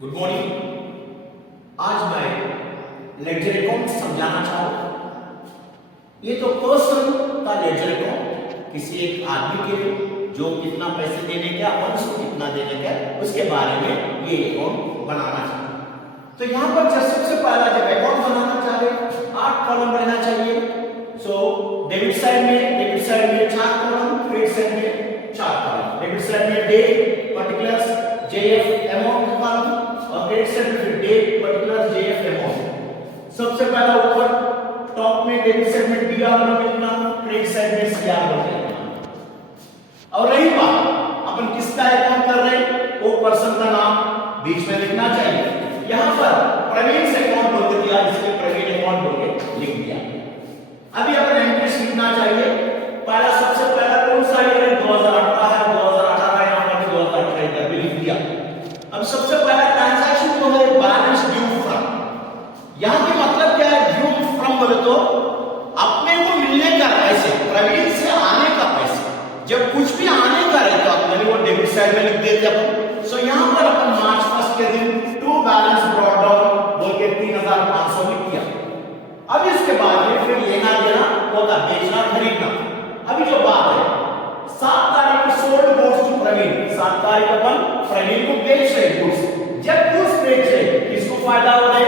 Good morning. आज मैं ledger account समझाना चाहूँ। ये तो पर्सन का लेजर अकाउंट किसी एक आदमी के लिए जो कितना पैसे देने का और उसको कितना देने का उसके बारे में ये अकाउंट बनाना चाहिए। तो यहाँ पर जब सबसे पहला जब अकाउंट बनाना चाहे 8 कॉलम रहना चाहिए। सो डेबिट साइड में 4 कॉलम, क्रेडिट साइड में 4 कॉलम। डेबिट साइड में date particulars JF amount column और क्रेडिट साइड में डेट पर्टिकुलर्स जेएफ अमाउंट। सबसे पहला ऊपर टॉप में डेबिट साइड में डीआर में लिखना, क्रेडिट साइड में सीआर में लिखना। और रही बात अपन किसका अकाउंट कर रहे हैं, वो पर्सन का नाम बीच में लिखना चाहिए। यहां पर प्रवीण से अकाउंट बोल दिया, इसलिए प्रवीण अकाउंट बोल के लिख दिया। अभी अपन एंट्रीज लिखना चाहिए। पहला सबसे पहला कौन सा ईयर है, 2018 है। 2018 यहां पर 2018 का भी लिख दिया। अब सबसे पहला ट्रांजैक्शन जो है बैलेंस ड्यू फ्रॉम। यहां के मतलब क्या है, ड्यू फ्रॉम बोले तो अपने को मिलने का पैसे, प्रवीण से आने का पैसे। जब कुछ भी आने का रहता है तो वो डेबिट साइड में लिख देते अपन। सो यहां पर अपन मार्च 1 के दिन टू बैलेंस ब्रॉट डाउन बोल के 3500 लिख दिया। अब इसके बाद में फिर लेना देना होगा, बेचना खरीदना। अभी जो बात है 7 तारीख को सोल्ड गुड्स टू प्रवीण, 7 तारीख अपन प्रवीण को बेच रहे गुड्स। जब गुड्स बेच रहे किसको फायदा हो रहा है,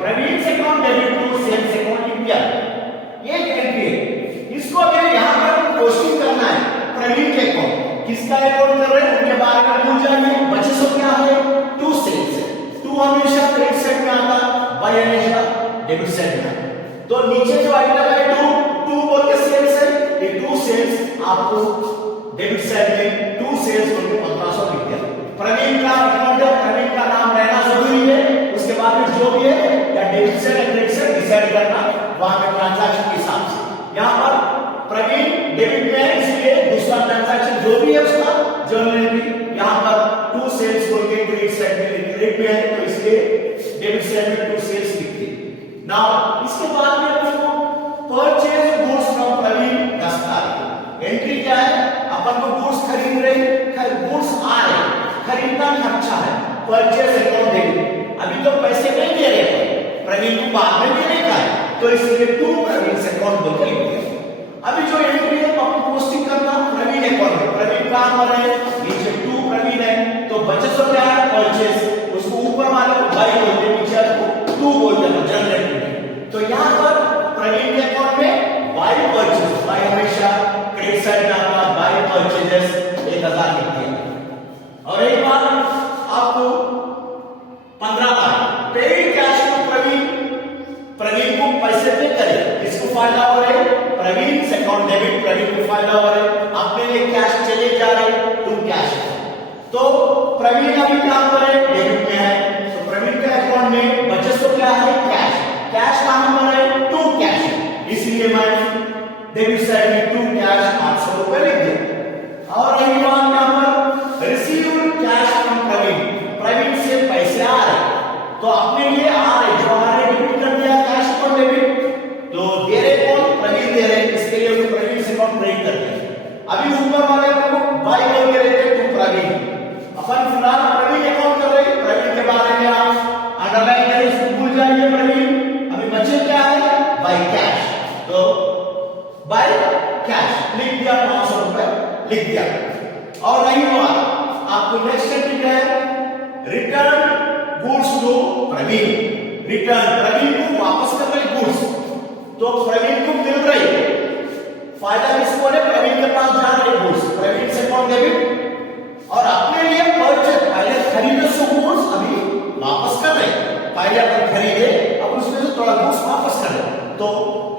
प्रवीण से account debit to sales account लिख दिया। ये एंट्री है, इसको अगर यहां पर पोस्टिंग करना है प्रवीण के अकाउंट, किसका अकाउंट कर रहे हैं उनके बारे में भूल जाइए। बचे सो क्या है, टू सेल्स है। टू हमेशा क्रेडिट साइड में आता, बाय हमेशा डेबिट साइड में। तो नीचे जो आइटम है टू बोल के सेल्स है, ये टू सेल्स आपको डेबिट साइड में टू सेल्स बोल के 1500 लिख दिया। प्रवीण का अकाउंट है, प्रवीण का नाम रहना जरूरी है। उसके बाद में जो भी है या डेबिट साइड या क्रेडिट साइड डिसाइड करना वहां पे ट्रांजैक्शन के हिसाब से। यहां पर प्रवीण डेबिट में है, इसलिए दूसरा ट्रांजैक्शन जो भी है उसका जर्नल एंट्री यहां पर टू सेल्स बोल के क्रेडिट साइड में, क्रेडिट में है तो इसलिए डेबिट साइड में टू सेल्स लिख दिए। नाउ इसके बाद में अपन को परचेज गुड्स फ्रॉम प्रवीण 10 तारीख। एंट्री क्या है, अपन को गुड्स खरीद रहे, गुड्स आ रहे, खरीदना खर्चा है, परचेज अकाउंट डेबिट। अभी तो पैसे नहीं दे रहे, प्रवीण को बाद में देने का है, तो इसलिए टू प्रवीण से अकाउंट बोल के लिख दिया। अभी जो एंट्री है तो अपन पोस्टिंग करना प्रवीण अकाउंट में, प्रवीण कहां पर है, नीचे टू प्रवीण है तो बचे सो क्या है, परचेज। उसको ऊपर वाले को बाई बोलते हैं, नीचे को टू बोलते हैं जनरल में। तो यहां पर प्रवीण के अकाउंट में बाई परचेज, बाई हमेशा क्रेडिट साइड में आपका बाई परचेजेस 1000 लिख दिया। और एक बार आपको 15 तारीख पेड कैश टू प्रवीण को पैसे पे करें, किसको फायदा हो रहा है, प्रवीण से अकाउंट डेबिट, प्रवीण को फायदा हो रहा है। अपने लिए कैश चले जा रहे टू कैश। तो प्रवीण अभी क्या पर है, डेबिट में है, तो प्रवीण के अकाउंट में बचे तो क्या है, कैश। कैश कहां पर है, टू कैश, इसलिए मैं डेबिट साइड में टू कैश 800 रुपए लिख दिया। और रही बात यहां पर रिसीव्ड कैश फ्रॉम प्रवीण से पैसे आ रहे तो अपने लिए आ रहे, जो आ रहे डेबिट कर दिया कैश पर डेबिट। तो दे रहे कौन, प्रवीण दे रहे, इसके लिए उसको प्रवीण से अकाउंट क्रेडिट कर दिया। अभी ऊपर वाले को बाई बोल के रहते टू प्रवीण, अपन फिलहाल प्रवीण अकाउंट कर रहे, प्रवीण के बारे में आप अंडरलाइन करें, इसको भूल जाइए प्रवीण। अभी बचे क्या है, बाई कैश, तो बाई कैश लिख दिया, 500 रुपए लिख दिया। और रही बात आपको नेक्स्ट एंट्री क्या है, return goods to Praveen. Return Praveen को वापस कर रहे गुड्स, तो प्रवीण को मिल रही फायदा किसको है, प्रवीण के पास जा रहे गुड्स, प्रवीण से अकाउंट डेबिट। और अपने लिए परचेज, पहले खरीदे सो गुड्स अभी वापस कर रहे, पहले अपन खरीदे अब उसमें से थोड़ा गुड्स वापस कर रहे, तो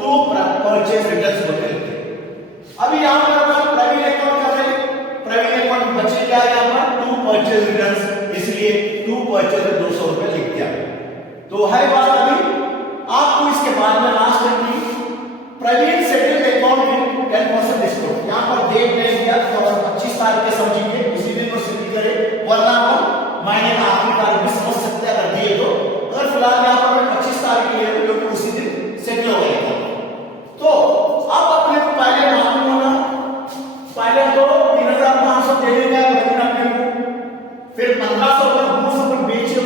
टू परचेज रिटर्न्स बोलते हैं। अभी यहां पर अपन प्रवीण अकाउंट कर रहे, प्रवीण अकाउंट बचे क्या है, यहां पर टू परचेज रिटर्न्स, इसलिए टू परचेज 200 रुपए लिख दिया। तो है बात अभी आपको इसके बाद में last entry Praveen settled account में 10% डिस्काउंट। यहां पर डेट नहीं दिया तो 25 तारीख के समझिए, उसी दिन को सेटल करें, वरना हम महीने का आखिरी तारीख भी समझ सकते हैं अगर दिए तो। अगर फिलहाल यहां पर 25 तारीख के लिए क्योंकि उसी दिन सेटल हो गया। तो अब अपने को पहले मालूम होना, पहले तो 3500 देने का अपने को, फिर 1500 का गुड्स अपन बेचे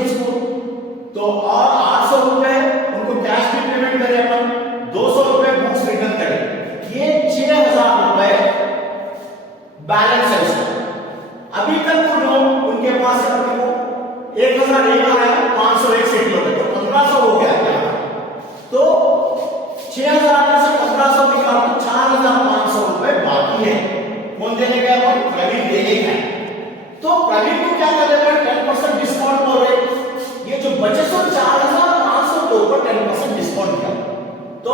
1000 एक आया, 500 एक सेट हो गया, तो 1500 हो गया यहाँ पर। तो 6000 में से 1500 निकाल तो 4500 रुपए बाकी है। कौन देने का है? प्रवीण देने का है। तो प्रवीण को क्या कर रहे हैं? 10% डिस्काउंट हो रहे, ये जो बचे सो 4500 के ऊपर 10% डिस्काउंट किया, तो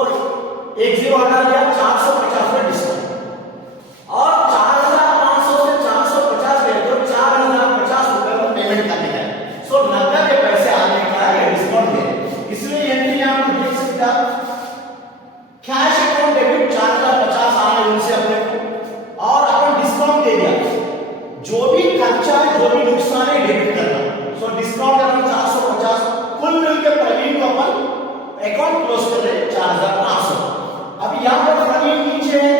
एक जीरो हटा दिया, 450 में डिस्काउंट, और 4500 से 450 ले तो 4050 रुपए में पेमेंट करने का है। सो नकद के पैसे आने का है, डिस्काउंट दे, इसलिए एंट्री आप देख सकते हैं। कैश अकाउंट डेबिट 4050 आ रहे उनसे अपने को, और अपन डिस्काउंट दे दिया, जो भी खर्चा है, जो भी नुकसान है डेबिट करना। सो डिस्काउंट अपन 450, कुल मिलकर प्रवीण को अपन अकाउंट क्लोज कर रहे 4500। अब यहां पर प्रवीण नीचे है,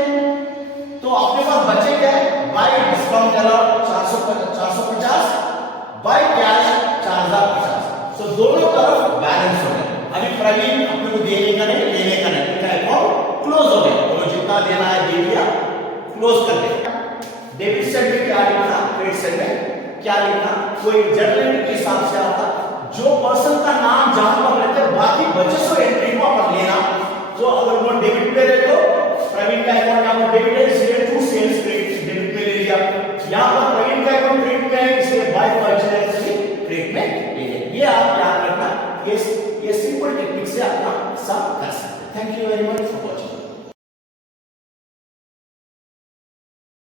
तो अपने पास बचे क्या है? बाय डिस्काउंट करा 450 बाय कैश 4050। सो दोनों तरफ बैलेंस हो गया। अभी प्रवीण अपने को देने का नहीं, लेने का नहीं, इनका अकाउंट क्लोज हो गया, तो जितना देना है दे दिया, क्लोज कर दिया। डेबिट साइड में क्या लिखना, क्रेडिट साइड में क्या लिखना, कोई जर्नल के हिसाब से आता, जो पर्सन का नाम जहां पर रहते हैं, बाकी बचे सो एंट्री को अपन लेना। तो अगर वो डेबिट पे रहे तो प्रवीण का अकाउंट यहां पर डेबिट है, इसलिए टू सेल्स क्रेडिट डेबिट में ले लिया। यहां पर प्रवीण का अकाउंट क्रेडिट में है, इसलिए बाय परचेज क्रेडिट में ले लिया। ये आप याद रखना, ये सिंपल टेक्निक से अपना सब कर सकते हैं। Thank you very much.